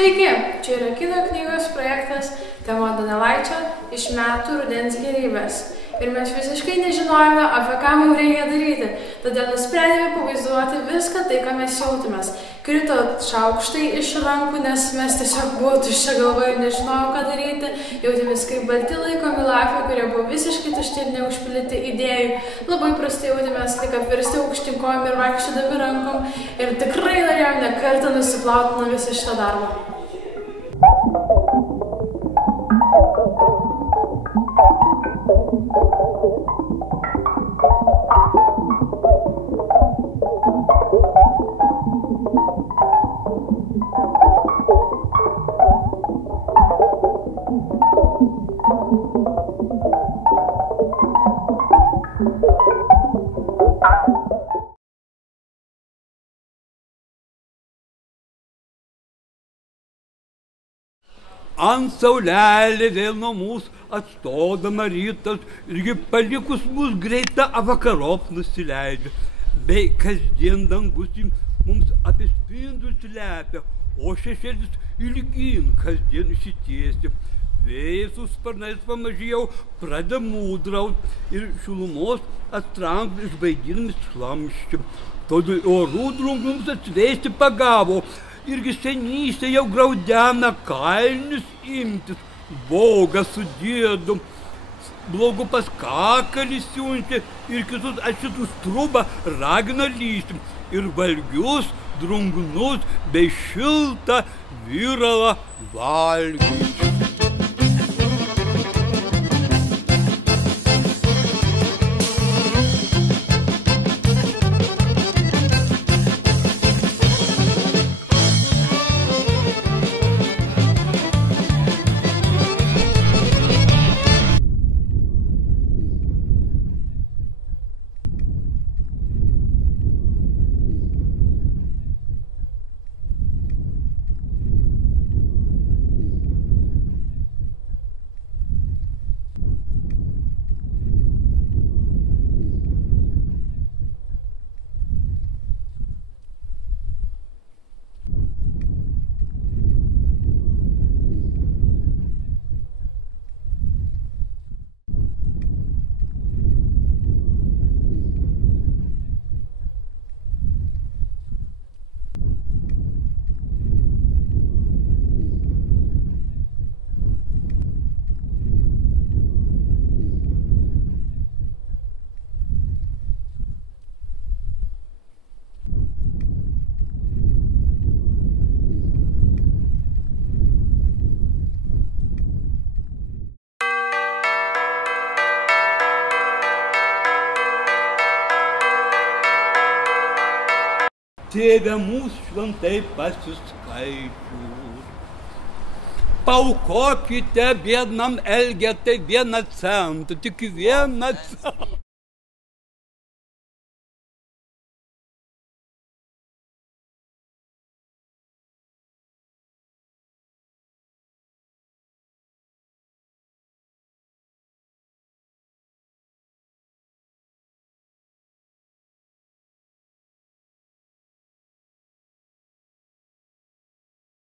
Sveiki, čia yra kino knygos projektas tema Donelaičio Iš metų rudens gėrybės. Ir mes visiškai nežinojome, apie ką mums reikia daryti. Todėl nusprendėme pavaizduoti viską tai, ką mes jautėmės. Krito šaukštai iš rankų, nes mes tiesiog buvo tuščia galva ir nežinojome, ką daryti. Jautėmės kaip balti laikomi lapai, kurie buvo visiškai tušti ir neužpildyti idėjų. Labai prastai jautėmės, tik apvirsti aukštyn kojom ir vaikščiodami rankom. Ir tikrai norėjom ne kartą nusiplauti nuo viso šito darbo. Ant saulelė vėl nuo mūsų atstodama rytas irgi palikus mus greitą vakarop nusileidžia. Bei kasdien dangus mums apie spindus lepia, o šešėlis ilgyn kasdien išsitiesia. Vėjas su sparnais pamažėjau pradeda mūdraut ir šilumos atrank išbaidinami šlamščiam. Todėl orų drunglums atvėsti pagavo. Irgi senystė jau graudena kailinius imtis, bogą sudėdum, blogu pas kakalį siunčia ir kitus ašitus trubą ragina lysti ir valgius, drungnus bei šiltą viralą valgyti. Tėve mūsų šventai pasiskaičius. Paaukokite biednam Elgetai 1 centą, tik 1 centą.